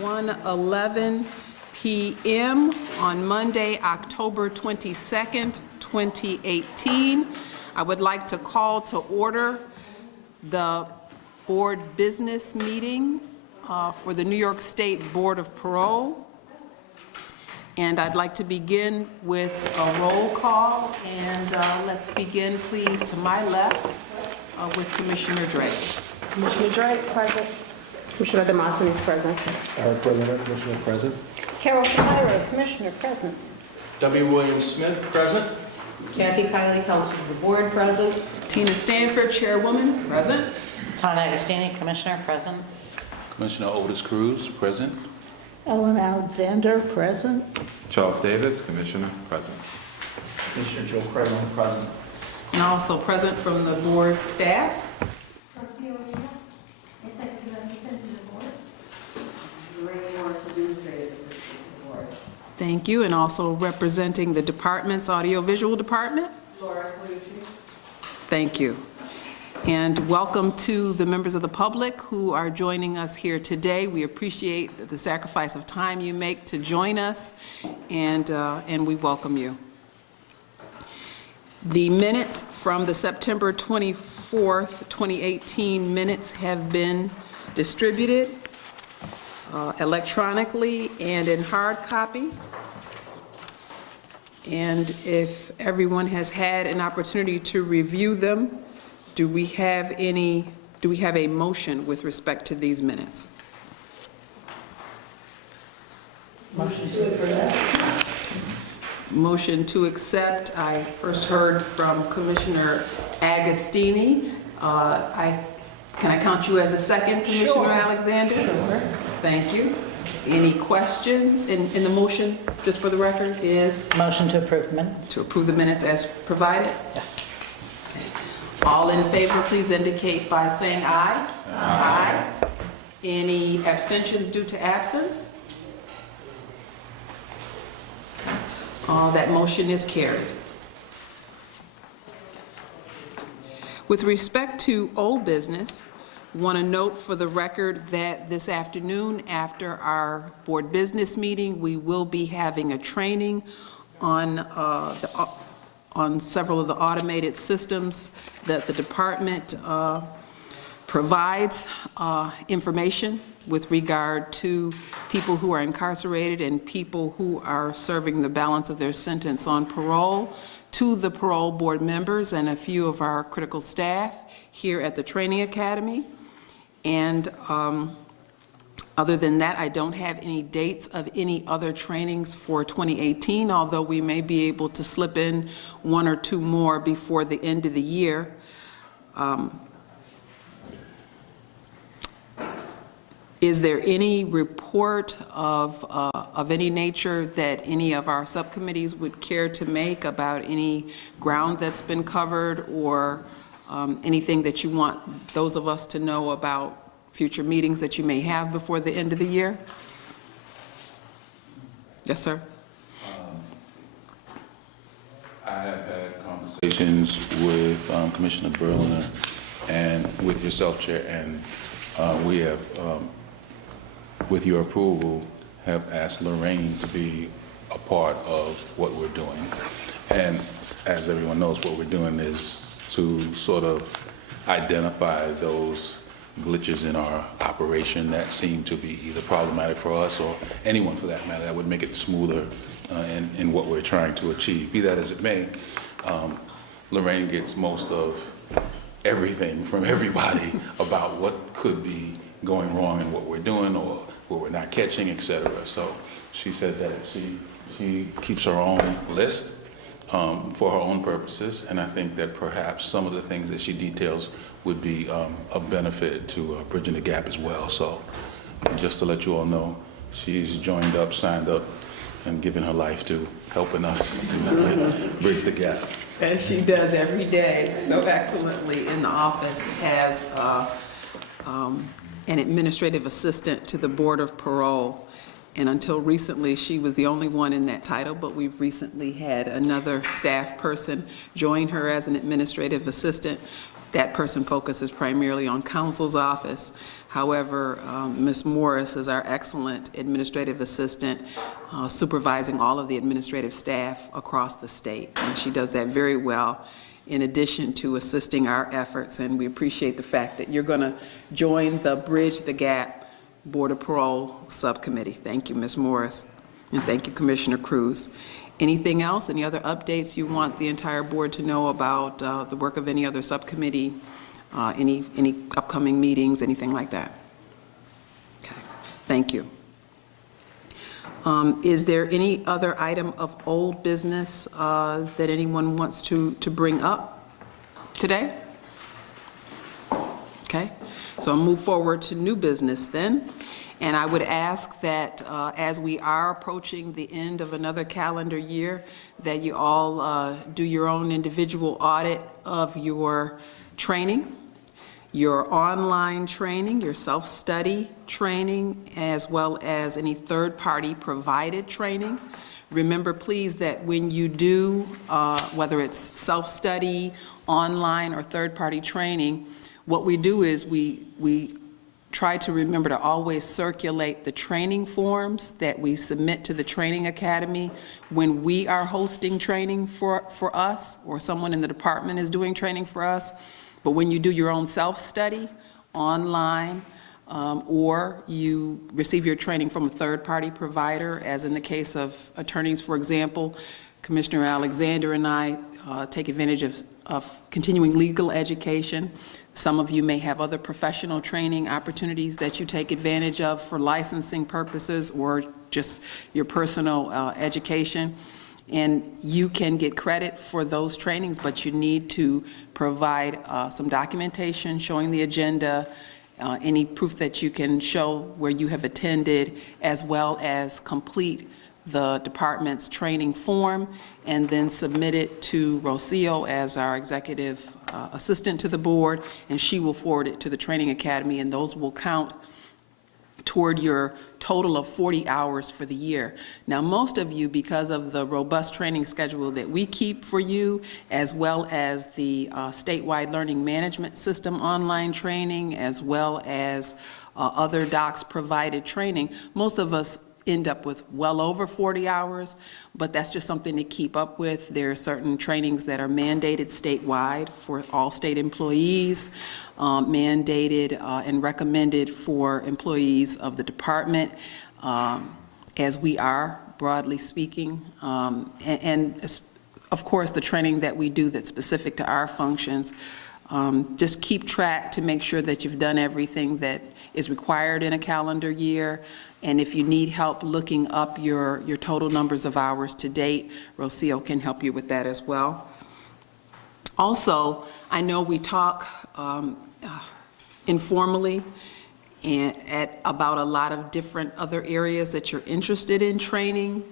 1:11 p.m. on Monday, October 22nd, 2018. I would like to call to order the board business meeting for the New York State Board of Parole. And I'd like to begin with a roll call, and let's begin, please, to my left with Commissioner Drake. Commissioner Drake, present. Commissioner Demosthenes is present. Eric Berliner, Commissioner present. Carol Shapiro, Commissioner present. W. William Smith, present. Kathy Kiley, Counsel of the Board, present. Tina Stanford, Chairwoman, present. Todd Agostini, Commissioner, present. Commissioner Otis Cruz, present. Ellen Alexander, present. Charles Davis, Commissioner, present. Commissioner Joe Craven, present. And also present from the board staff. Trustee O'Neill, Executive Assistant to the Board. Lorraine Morris, Administrative Assistant to the Board. Thank you. And also representing the department's audiovisual department. Laura Colucci. Thank you. And welcome to the members of the public who are joining us here today. We appreciate the sacrifice of time you make to join us, and we welcome you. The minutes from the September 24th, 2018 minutes have been distributed electronically and in hard copy. And if everyone has had an opportunity to review them, do we have a motion with respect to these minutes? Motion to accept. Motion to accept. I first heard from Commissioner Agostini. Can I count you as a second, Commissioner Sure. Alexander? Sure. Thank you. Any questions? In the motion, just for the record, is Motion to approve the minutes? to approve the minutes as provided? Yes. All in favor, please indicate by saying aye. Aye. Any abstentions due to absence? That motion is carried. With respect to old business, want to note for the record that this afternoon, after our board business meeting, we will be having a training on several of the automated systems that the department provides information with regard to people who are incarcerated and people who are serving the balance of their sentence on parole, to the parole board members and a few of our critical staff here at the Training Academy. And other than that, I don't have any dates of any other trainings for 2018, although we may be able to slip in one or two more before the end of the year. Is there any report of any nature that any of our subcommittees would care to make about any ground that's been covered, or anything that you want those of us to know about future meetings that you may have before the end of the year? Yes, sir. I have had conversations with Commissioner Berliner and with yourself, Chair, and we have, with your approval, have asked Lorraine to be a part of what we're doing. And as everyone knows, what we're doing is to sort of identify those glitches in our operation that seem to be either problematic for us or anyone for that matter, that would make it smoother in what we're trying to achieve. Be that as it may, Lorraine gets most of everything from everybody about what could be going wrong in what we're doing or what we're not catching, etc. So she said that she keeps her own list for her own purposes, and I think that perhaps some of the things that she details would be of benefit to bridging the gap as well. So just to let you all know, she's joined up, signed up, and given her life to helping us bridge the gap. As she does every day so excellently in the office as an administrative assistant to the Board of Parole. And until recently, she was the only one in that title, but we've recently had another staff person join her as an administrative assistant. That person focuses primarily on counsel's office. However, Ms. Morris is our excellent administrative assistant, supervising all of the administrative staff across the state, and she does that very well in addition to assisting our efforts, and we appreciate the fact that you're going to join the Bridge the Gap Board of Parole Subcommittee. Thank you, Ms. Morris, and thank you, Commissioner Cruz. Anything else, any other updates you want the entire board to know about the work of any other subcommittee, any upcoming meetings, anything like that? Okay, thank you. Is there any other item of old business that anyone wants to bring up today? Okay, so I'll move forward to new business then. And I would ask that as we are approaching the end of another calendar year, that you all do your own individual audit of your training, your online training, your self-study training, as well as any third-party provided training. Remember, please, that when you do, whether it's self-study, online, or third-party training, what we do is we try to remember to always circulate the training forms that we submit to the Training Academy when we are hosting training for us, or someone in the department is doing training for us. But when you do your own self-study online, or you receive your training from a third-party provider, as in the case of attorneys, for example, Commissioner Alexander and I take advantage of continuing legal education. Some of you may have other professional training opportunities that you take advantage of for licensing purposes or just your personal education. And you can get credit for those trainings, but you need to provide some documentation showing the agenda, any proof that you can show where you have attended, as well as complete the department's training form and then submit it to Rocio as our executive assistant to the board, and she will forward it to the Training Academy, and those will count toward your total of 40 hours for the year. Now, most of you, because of the robust training schedule that we keep for you, as well as the statewide learning management system online training, as well as other docs provided training, most of us end up with well over 40 hours, but that's just something to keep up with. There are certain trainings that are mandated statewide for all state employees, mandated and recommended for employees of the department, as we are, broadly speaking, and of course the training that we do that's specific to our functions. Just keep track to make sure that you've done everything that is required in a calendar year. And if you need help looking up your total numbers of hours to date, Rocio can help you with that as well. Also, I know we talk informally about a lot of different other areas that you're interested in training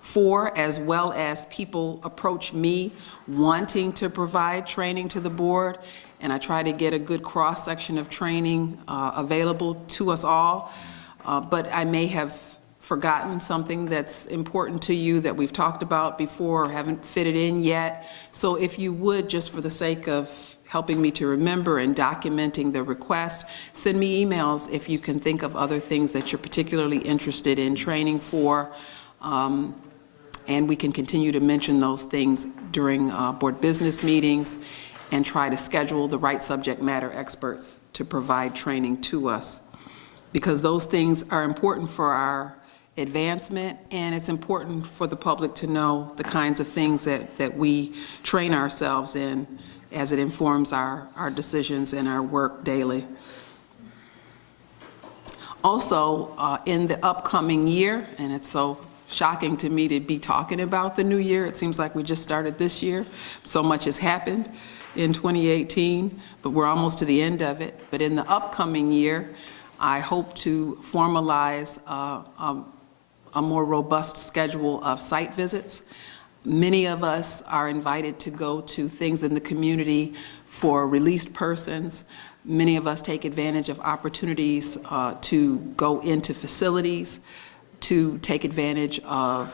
for, as well as people approach me wanting to provide training to the board, and I try to get a good cross-section of training available to us all. But I may have forgotten something that's important to you that we've talked about before or haven't fitted in yet. So if you would, just for the sake of helping me to remember and documenting the request, send me emails if you can think of other things that you're particularly interested in training for, and we can continue to mention those things during board business meetings and try to schedule the right subject matter experts to provide training to us, because those things are important for our advancement, and it's important for the public to know the kinds of things that we train ourselves in, as it informs our decisions and our work daily. Also, in the upcoming year, and it's so shocking to me to be talking about the new year. It seems like we just started this year. So much has happened in 2018, but we're almost to the end of it. But in the upcoming year, I hope to formalize a more robust schedule of site visits. Many of us are invited to go to things in the community for released persons. Many of us take advantage of opportunities to go into facilities to take advantage of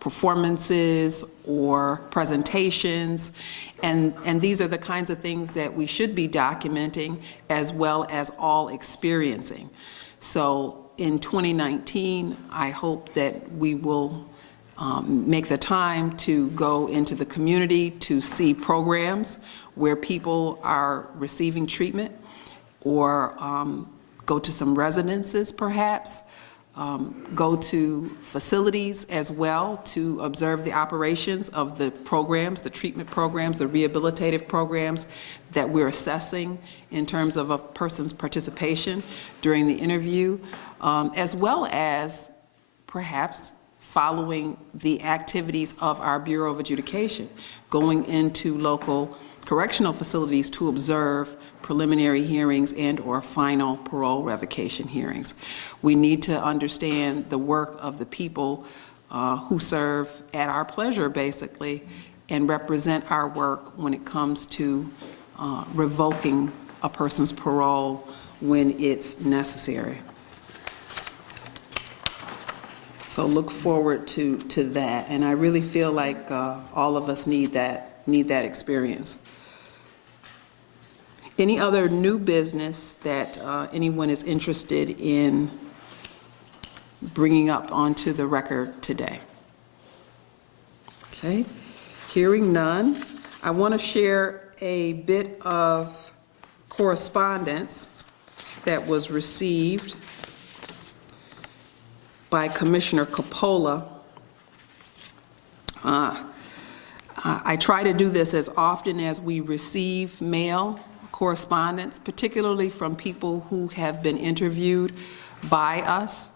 performances or presentations, and these are the kinds of things that we should be documenting as well as all experiencing. So in 2019, I hope that we will make the time to go into the community to see programs where people are receiving treatment, or go to some residences perhaps, go to facilities as well to observe the operations of the programs, the treatment programs, the rehabilitative programs that we're assessing in terms of a person's participation during the interview, as well as perhaps following the activities of our Bureau of Adjudication, going into local correctional facilities to observe preliminary hearings and or final parole revocation hearings. We need to understand the work of the people who serve at our pleasure, basically, and represent our work when it comes to revoking a person's parole when it's necessary. So look forward to that, and I really feel like all of us need that experience. Any other new business that anyone is interested in bringing up onto the record today? Okay, hearing none, I want to share a bit of correspondence that was received by Commissioner Coppola. I try to do this as often as we receive mail correspondence, particularly from people who have been interviewed by us,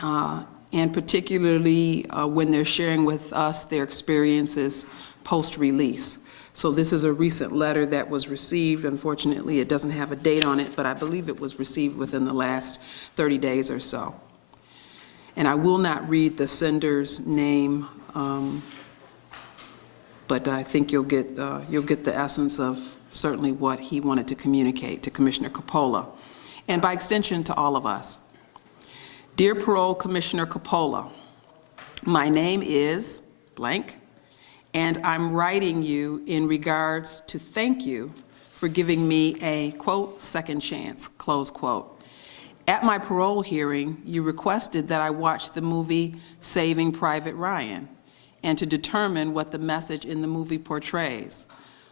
and particularly when they're sharing with us their experiences post-release. So this is a recent letter that was received. Unfortunately, it doesn't have a date on it, but I believe it was received within the last 30 days or so. And I will not read the sender's name, but I think you'll get the essence of certainly what he wanted to communicate to Commissioner Coppola, and by extension to all of us. Dear Parole Commissioner Coppola, my name is blank, and I'm writing you in regards to thank you for giving me a, quote, second chance, close quote. At my parole hearing, you requested that I watch the movie Saving Private Ryan and to determine what the message in the movie portrays.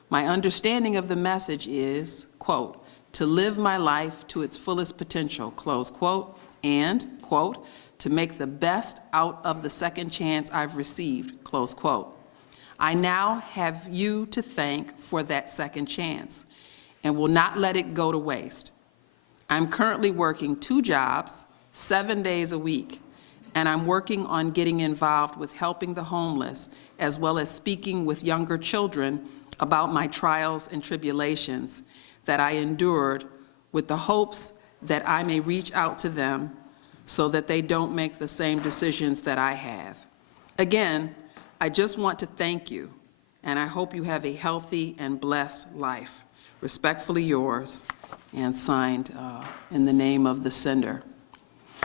My understanding of the message is, quote, to live my life to its fullest potential, close quote, and, quote, to make the best out of the second chance I've received, close quote. I now have you to thank for that second chance and will not let it go to waste. I'm currently working 2 jobs, 7 days a week, and I'm working on getting involved with helping the homeless as well as speaking with younger children about my trials and tribulations that I endured, with the hopes that I may reach out to them so that they don't make the same decisions that I have. Again, I just want to thank you, and I hope you have a healthy and blessed life. Respectfully yours, and signed in the name of the sender.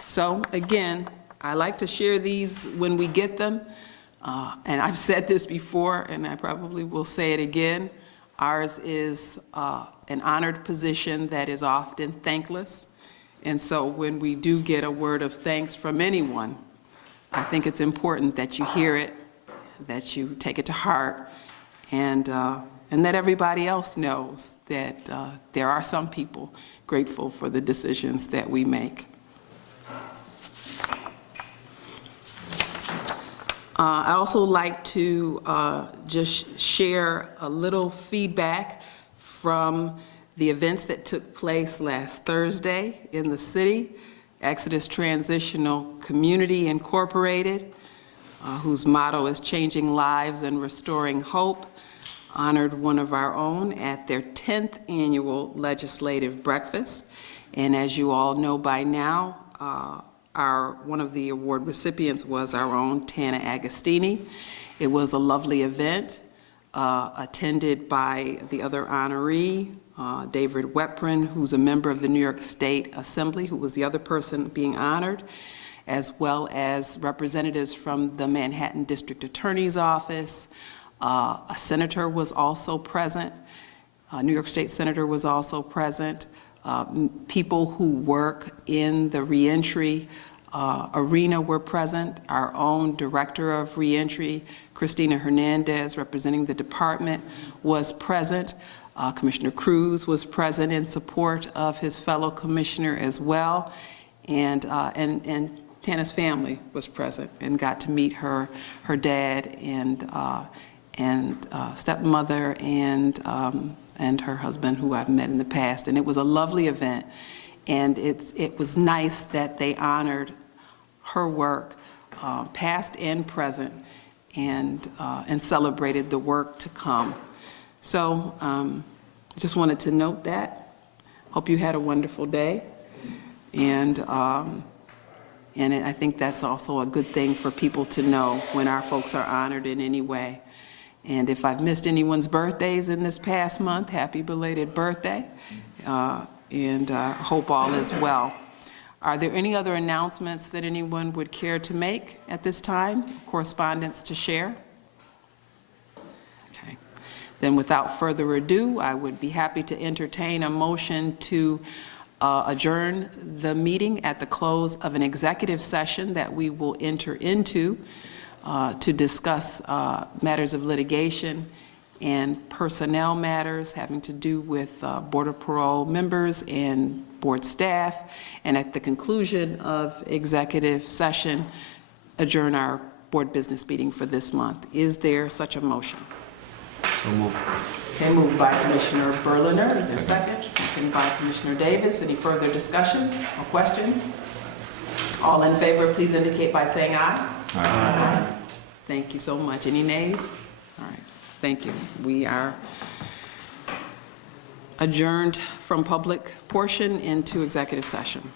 So again, I like to share these when we get them. And I've said this before, and I probably will say it again. Ours is an honored position that is often thankless. And so when we do get a word of thanks from anyone, I think it's important that you hear it, that you take it to heart, and that everybody else knows that there are some people grateful for the decisions that we make. I also like to just share a little feedback from the events that took place last Thursday in the city. Exodus Transitional Community Incorporated, whose motto is changing lives and restoring hope, honored one of our own at their 10th annual legislative breakfast. And as you all know by now, one of the award recipients was our own Tana Agostini. It was a lovely event attended by the other honoree, David Weprin, who's a member of the New York State Assembly, who was the other person being honored, as well as representatives from the Manhattan District Attorney's Office. A senator was also present. A New York State Senator was also present. People who work in the reentry arena were present. Our own Director of Reentry, Christina Hernandez, representing the department, was present. Commissioner Cruz was present in support of his fellow commissioner as well. And Tana's family was present and got to meet her dad and stepmother and her husband, who I've met in the past. And it was a lovely event. And it was nice that they honored her work, past and present, and celebrated the work to come. So just wanted to note that. Hope you had a wonderful day. And I think that's also a good thing for people to know when our folks are honored in any way. And if I've missed anyone's birthdays in this past month, happy belated birthday. And hope all is well. Are there any other announcements that anyone would care to make at this time? Correspondence to share? Okay. Then without further ado, I would be happy to entertain a motion to adjourn the meeting at the close of an executive session that we will enter into to discuss matters of litigation and personnel matters having to do with Board of Parole members and board staff, and at the conclusion of executive session, adjourn our board business meeting for this month. Is there such a motion? Okay, moved by Commissioner Berliner. Is there a second? Second by Commissioner Davis. Any further discussion or questions? All in favor, please indicate by saying aye. Aye. Thank you so much. Any nays? All right. Thank you. We are adjourned from public portion into executive session.